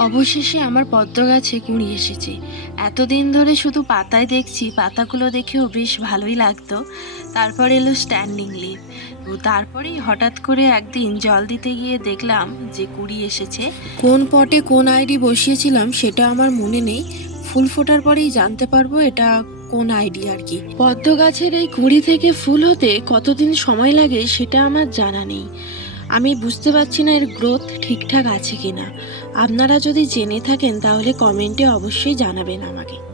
অবশেষে আমার পদ্ম গাছে কুঁড়ি এসেছে। এতদিন ধরে শুধু পাতায় দেখছি, পাতাগুলো দেখেও বেশ ভালোই লাগতো। তারপর এলো স্ট্যান্ডিং লিফ। তো তারপরেই হঠাৎ করে একদিন জল দিতে গিয়ে দেখলাম যে কুঁড়ি এসেছে। কোন পটে কোন আইডি বসিয়েছিলাম সেটা আমার মনে নেই। ফুল ফোটার পরেই জানতে পারবো এটা কোন আইডি আর কি। পদ্ম গাছের এই কুঁড়ি থেকে ফুল হতে কতদিন সময় লাগে সেটা আমার জানা নেই। আমি বুঝতে পারছি না এর গ্রোথ ঠিকঠাক আছে কিনা। আপনারা যদি জেনে থাকেন তাহলে কমেন্টে অবশ্যই জানাবেন আমাকে।